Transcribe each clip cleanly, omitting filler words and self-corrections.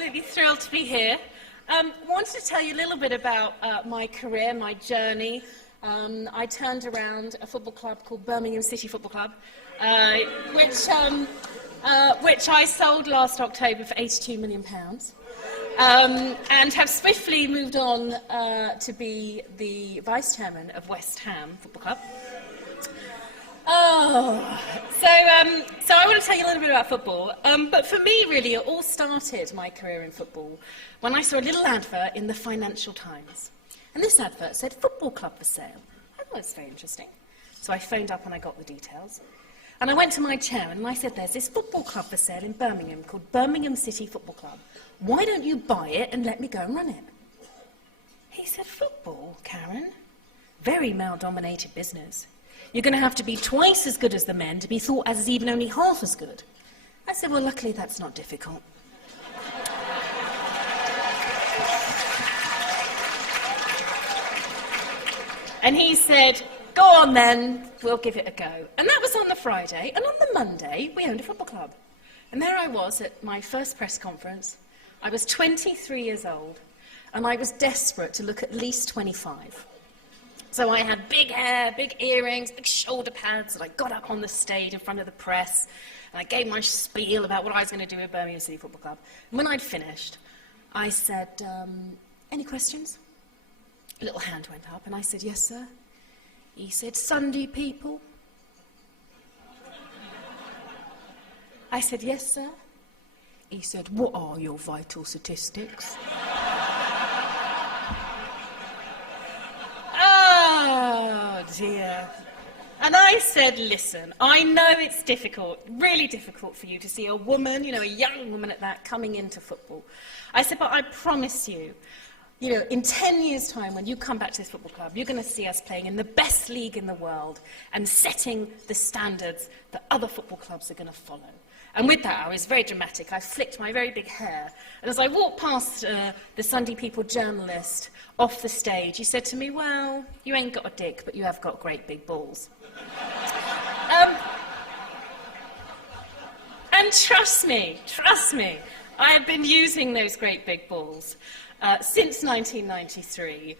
absolutely thrilled to be here. Wanted to tell you a little bit about my career, my journey. I turned around a football club called Birmingham City Football Club, which I sold last October for £82 million, and have swiftly moved on to be the vice chairman of West Ham Football Club. So I want to tell you a little bit about football, but for me, really, it all started my career in football when I saw a little advert in the Financial Times. And this advert said, football club for sale. I thought it was very interesting. So I phoned up and I got the details. And I went to my chairman and I said, there's this football club for sale in Birmingham called Birmingham City Football Club. Why don't you buy it and let me go and run it? He said, football, Karren? Very male-dominated business. You're going to have to be twice as good as the men to be thought as even only half as good. I said, well, luckily that's not difficult. And he said, go on then, we'll give it a go. And that was on the Friday, and on the Monday, we owned a football club. And there I was at my first press conference. I was 23 years old, and I was desperate to look at least 25. So I had big hair, big earrings, big shoulder pads, and I got up on the stage in front of the press, and I gave my spiel about what I was going to do at Birmingham City Football Club. And when I'd finished, I said, any questions? A little hand went up, and I said, yes, sir. He said, Sunday people? I said, yes, sir. He said, what are your vital statistics? Oh, dear. And I said, listen, I know it's difficult, really difficult for you to see a woman, a young woman at that, coming into football. I said, but I promise you, in 10 years' time, when you come back to this football club, you're going to see us playing in the best league in the world and setting the standards that other football clubs are going to follow. And with that, I was very dramatic. I flicked my very big hair. And as I walked past the Sunday People journalist off the stage, he said to me, well, you ain't got a dick, but you have got great big balls. And trust me, I have been using those great big balls since 1993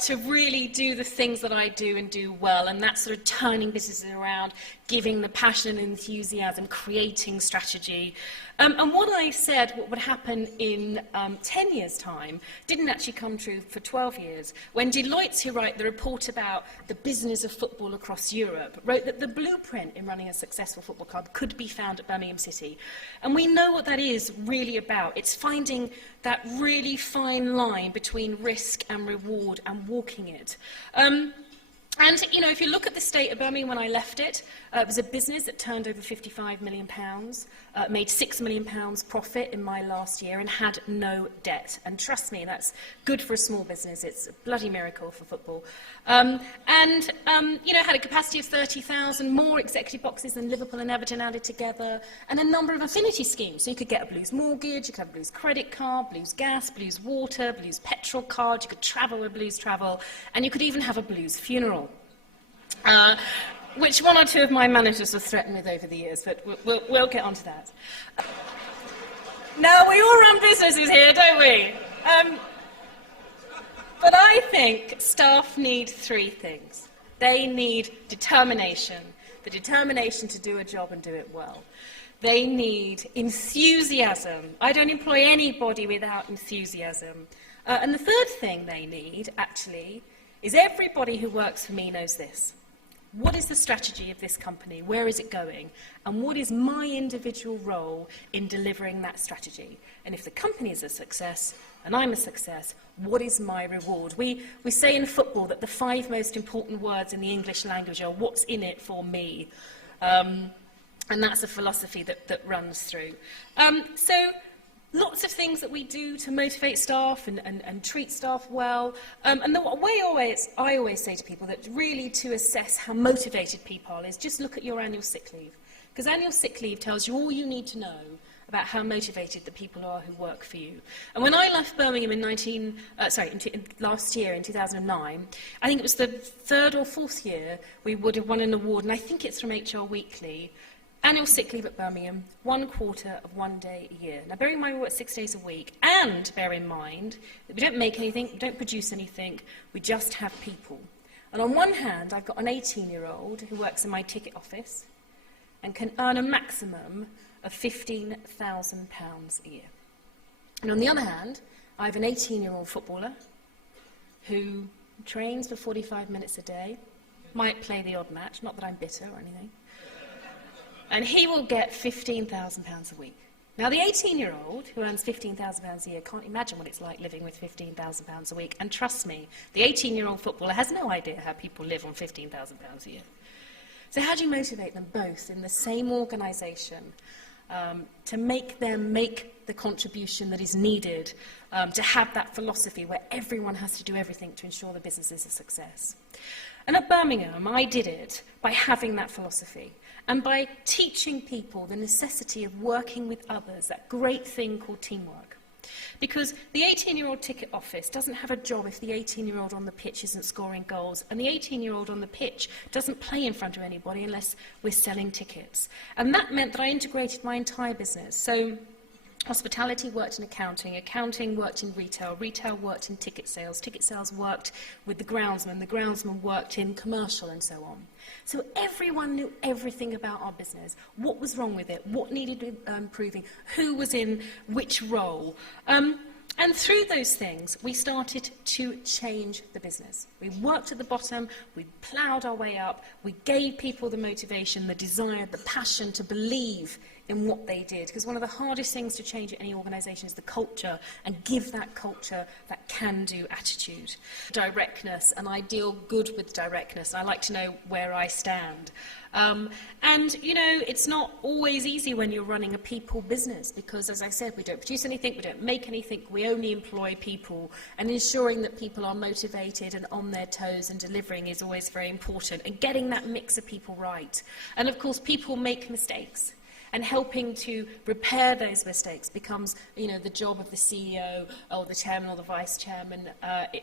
to really do the things that I do and do well, and that's sort of turning businesses around, giving the passion and enthusiasm, creating strategy. And what I said, what would happen in 10 years' time, didn't actually come true for 12 years, when Deloitte, who write the report about the business of football across Europe, wrote that the blueprint in running a successful football club could be found at Birmingham City. And we know what that is really about. It's finding that really fine line between risk and reward and walking it. And, if you look at the state of Birmingham when I left it, it was a business that turned over £55 million, made £6 million profit in my last year and had no debt. And trust me, that's good for a small business. It's a bloody miracle for football. Had a capacity of 30,000, more executive boxes than Liverpool and Everton added together, and a number of affinity schemes. So you could get a Blues mortgage, you could have a Blues credit card, Blues gas, Blues water, Blues petrol card, you could travel with Blues travel, and you could even have a Blues funeral. Which one or two of my managers were threatened with over the years, but we'll get onto that. Now, we all run businesses here, don't we? But I think staff need three things. They need determination, the determination to do a job and do it well. They need enthusiasm. I don't employ anybody without enthusiasm. And the third thing they need, actually, is everybody who works for me knows this. What is the strategy of this company? Where is it going? And what is my individual role in delivering that strategy? And if the company is a success, and I'm a success, what is my reward? We say in football that the 5 most important words in the English language are what's in it for me. And that's a philosophy that runs through. So lots of things that we do to motivate staff and treat staff well. And the way I always say to people that really to assess how motivated people are is just look at your annual sick leave. Because annual sick leave tells you all you need to know about how motivated the people are who work for you. And when I left Birmingham last year, in 2009, I think it was the 3rd or 4th year we would have won an award, and I think it's from HR Weekly, Annual sick leave at Birmingham, 1/4 of 1 day a year. Now, bear in mind we work 6 days a week, and bear in mind that we don't make anything, we don't produce anything, we just have people. And on one hand, I've got an 18-year-old who works in my ticket office and can earn a maximum of £15,000 a year. And on the other hand, I have an 18-year-old footballer who trains for 45 minutes a day, might play the odd match, not that I'm bitter or anything, and he will get £15,000 a week. Now, the 18-year-old who earns £15,000 a year can't imagine what it's like living with £15,000 a week, and trust me, the 18-year-old footballer has no idea how people live on £15,000 a year. So how do you motivate them both in the same organisation to make them make the contribution that is needed to have that philosophy where everyone has to do everything to ensure the business is a success? And at Birmingham, I did it by having that philosophy and by teaching people the necessity of working with others, that great thing called teamwork. Because the 18-year-old ticket office doesn't have a job if the 18-year-old on the pitch isn't scoring goals, and the 18-year-old on the pitch doesn't play in front of anybody unless we're selling tickets. And that meant that I integrated my entire business. So hospitality worked in accounting, accounting worked in retail, retail worked in ticket sales worked with the groundsman worked in commercial, and so on. So everyone knew everything about our business, what was wrong with it, what needed improving, who was in which role. And through those things, we started to change the business. We worked at the bottom, we ploughed our way up, we gave people the motivation, the desire, the passion to believe in what they did. Because one of the hardest things to change at any organisation is the culture, and give that culture that can-do attitude. Directness, and I deal good with directness. I like to know where I stand. And, you know, it's not always easy when you're running a people business because, as I said, we don't produce anything, we don't make anything, we only employ people. And ensuring that people are motivated and on their toes and delivering is always very important. And getting that mix of people right. And, of course, people make mistakes. And helping to repair those mistakes becomes, you know, the job of the CEO or the chairman or the vice chairman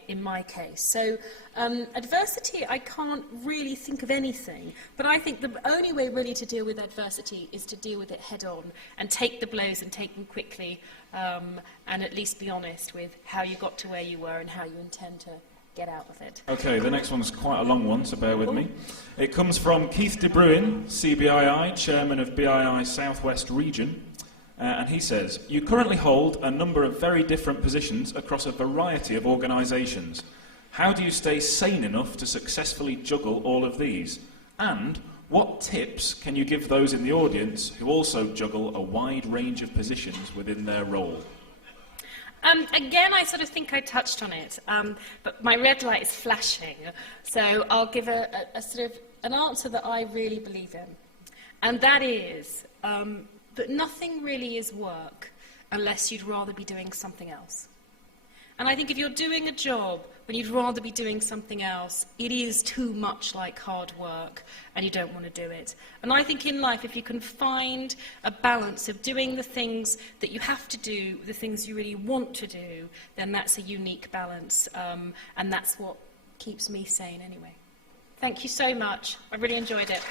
in my case. So adversity, I can't really think of anything, but I think the only way really to deal with adversity is to deal with it head on and take the blows and take them quickly and at least be honest with how you got to where you were and how you intend to get out of it. Okay, the next one's quite a long one, so bear with me. It comes from Keith De Bruin, CBII, Chairman of BII Southwest Region, and he says, you currently hold a number of very different positions across a variety of organisations. How do you stay sane enough to successfully juggle all of these? And what tips can you give those in the audience who also juggle a wide range of positions within their role? Again, I sort of think I touched on it, but my red light is flashing, so I'll give a sort of an answer that I really believe in, and that is that nothing really is work unless you'd rather be doing something else. And I think if you're doing a job when you'd rather be doing something else, it is too much like hard work and you don't want to do it. And I think in life, if you can find a balance of doing the things that you have to do, the things you really want to do, then that's a unique balance. And that's what keeps me sane anyway. Thank you so much. I really enjoyed it.